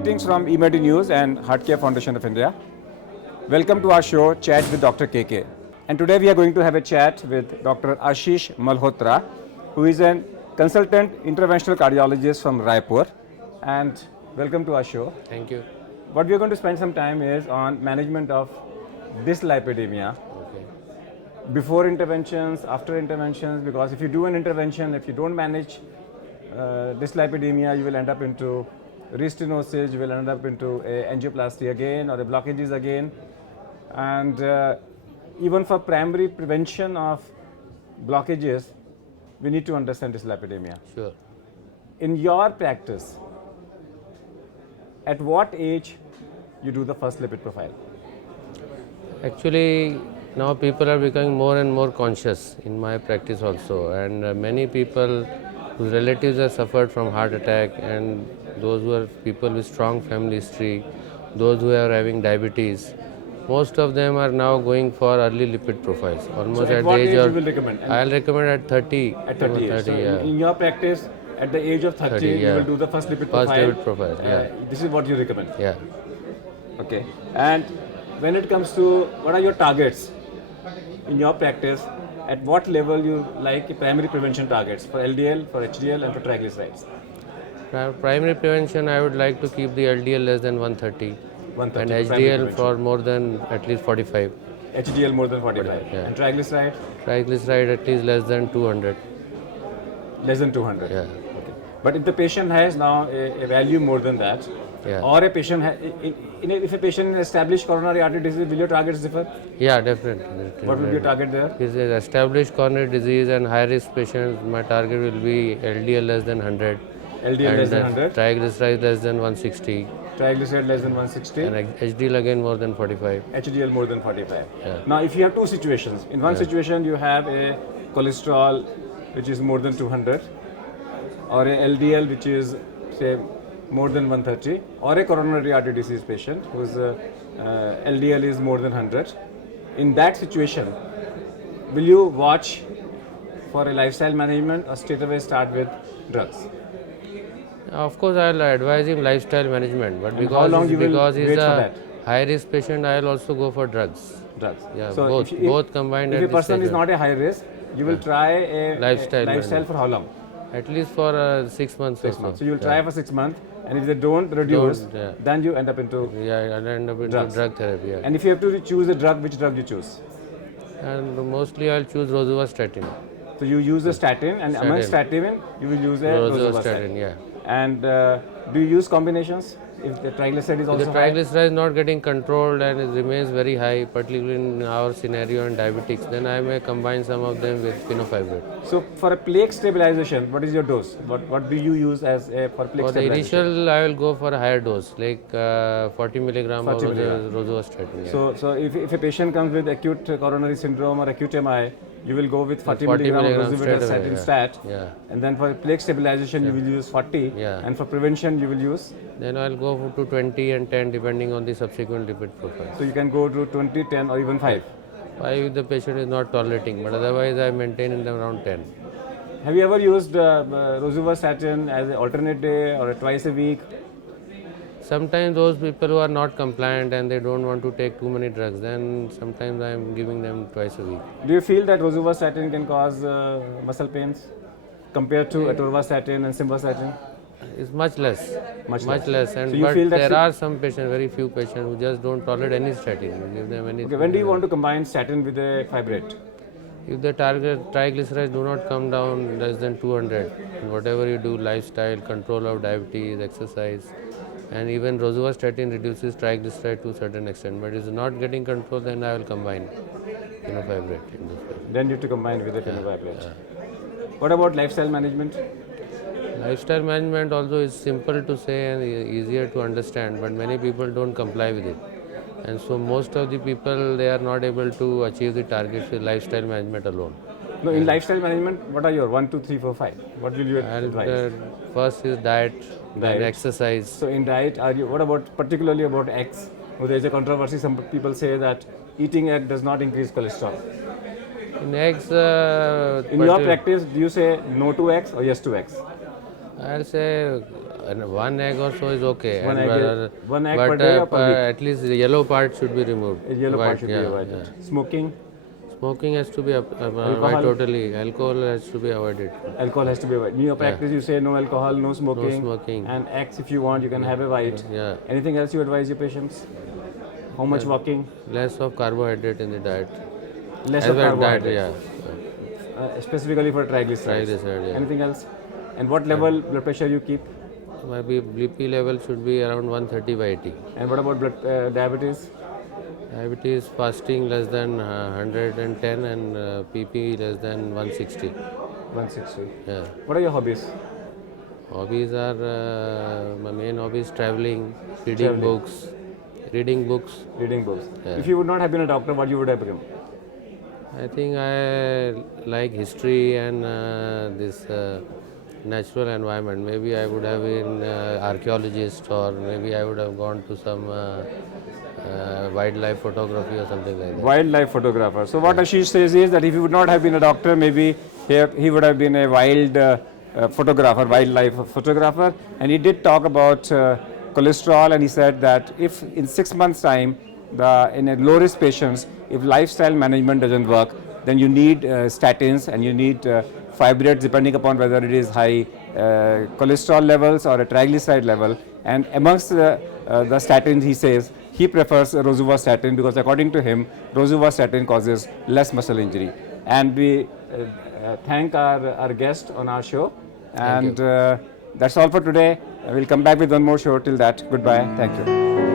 Greetings from eMedi News and Heartcare Foundation of India. Welcome to our show, Chat with Dr. KK. And today we are going to have a chat with Dr. Ashish Malhotra, who is a consultant interventional cardiologist from Raipur. And welcome to our show. Thank you. What we are going to spend some time is on management of dyslipidemia. Okay. Before interventions, after interventions, because if you do an intervention, if you don't manage dyslipidemia, you will end up into restenosis, you will end up into a angioplasty again or the blockages again. And even for primary prevention of blockages, we need to understand dyslipidemia. Sure. In your practice, at what age you do the first lipid profile? Actually, now people are becoming more and more conscious in my practice also, and many people whose relatives have suffered from heart attack, and those who are people with strong family history, those who are having diabetes, most of them are now going for early lipid profiles. Almost So at at what the age age you of, will recommend? And I'll recommend at 30. at 30 years. So yeah. in your practice, at the age of 30, 30, you yeah. will do the first lipid First profile. lipid profile, yeah. This is what you recommend. Yeah. Okay. And when it comes to what are your targets in your practice, at what level you like primary prevention targets for LDL, for HDL, and for triglycerides? Primary prevention, I would like to keep the LDL less than 130. 130 And for primary HDL prevention. for more than at least 45. HDL more than 45. Yeah. And triglyceride Triglyceride at least less than 200. less than 200. Yeah. Okay. But if the patient has now a value more than that, Yeah. or a patient, if a patient has established coronary artery disease, will your targets differ? Yeah, definitely. What will be your target there? If it is established coronary disease and high risk patients, my target will be LDL less than 100. LDL and less than 100, triglyceride less than 160. triglyceride less than 160, And HDL again more than 45. HDL more than 45. Yeah. Now, if you have two situations, in one situation you have a cholesterol which is more than 200, or a LDL which is say more than 130, or a coronary artery disease patient whose LDL is more than 100. In that situation, will you watch for a lifestyle management or straight away start with drugs? Of course, I'll advise him lifestyle management, but And how long you will because wait he's for a that? high risk patient, I'll also go for drugs. Drugs. Yeah, So both, if both combined If at a this person stage. is not a high risk, you will try a Lifestyle lifestyle for how long? At least for 6 months. 6 or months. So So you will try for 6 months, and if they don't reduce, yeah. then you end up into. Yeah, I'll end up into Drugs. drug therapy. Yeah. And if you have to choose a drug, which drug you choose? And mostly I'll choose rosuvastatin. So you use a statin, and among statin, you will use a rosuvastatin. Rosuvastatin, yeah. And do you use combinations? If the triglyceride is If also the high? triglyceride is not getting controlled and it remains very high, particularly in our scenario in diabetics, then I may combine some of them with fenofibrate. So for a plaque stabilization, what is your dose? What do you use as a for plaque For the stabilization? initial, I will go for a higher dose, like 40 milligram 40 of milligram. rosuvastatin. Yeah. So if a patient comes with acute coronary syndrome or acute MI, you will go with 40 40 milligram of milligram straight away, rosuvastatin yeah. stat, Yeah. and then for plaque stabilization you will use 40, Yeah. and for prevention you will use. Then I'll go to 20 and 10 depending on the subsequent lipid profile. So you can go to 20, 10, or even 5. 5 if the patient is not tolerating, but otherwise I maintain in them around 10. Have you ever used rosuvastatin as an alternate day or a twice a week? Sometimes those people who are not compliant and they don't want to take too many drugs, then sometimes I am giving them twice a week. Do you feel that rosuvastatin can cause muscle pains compared to atorvastatin and simvastatin? It's much less. Much less. And So you but feel that there are some patients, very few patients, who just don't tolerate any statin. You give them any. Okay, when do you want to combine statin with a fibrate? If the target triglycerides do not come down less than 200, and whatever you do, lifestyle, control of diabetes, exercise, and even rosuvastatin reduces triglyceride to a certain extent, but it's not getting control, then I will combine fenofibrate in this way. Then you have to combine with a fenofibrate. What about lifestyle management? Lifestyle management also is simple to say and easier to understand, but many people don't comply with it. And so most of the people, they are not able to achieve the targets with lifestyle management alone. No, in lifestyle management, what are your 1, 2, 3, 4, 5? What will you And advise? first is diet, Diet. then exercise. So in diet, what about particularly about eggs? Oh, there is a controversy. Some people say that eating egg does not increase cholesterol. In eggs, In your practice, do you say no to eggs or yes to eggs? I'll say and one egg or so is okay. One and egg- one egg per but day or per week? at least the yellow part should be removed. The yellow part White, should be yeah, avoided. yeah. Smoking, Smoking has to be avoided totally. Alcohol has to be avoided. alcohol has to be avoided. In your practice, you say no alcohol, no smoking, smoking. and eggs if you want, you can have a white. Yeah. Anything else you advise your patients? How much walking? Less of carbohydrate in the diet. Less As of well diet, carbohydrates. yeah. Specifically for triglycerides. Triglyceride, yeah. Anything else? And what level blood pressure you keep? My BP level should be around 130 by 80. And what about diabetes? Diabetes fasting less than 110 and PP less than 160. 160. Yeah. What are your hobbies? Hobbies are my main hobbies traveling, reading books. Reading books. Yeah. If you would not have been a doctor, what you would have become? I think I like history and this natural environment. Maybe I would have been archaeologist, or maybe I would have gone to some wildlife photography or something like that. Wildlife photographer. So what Ashish says is that if he would not have been a doctor, maybe he would have been a photographer, wildlife photographer. And he did talk about cholesterol, and he said that if in 6 months' time, in a low risk patients, if lifestyle management doesn't work, then you need statins and you need fibrates, depending upon whether it is high cholesterol levels or a triglyceride level. And amongst the statins, he says he prefers rosuvastatin because according to him, rosuvastatin causes less muscle injury. And we thank our guest on our show. And that's all for today. We'll come back with one more show. Till that, goodbye. Thank you.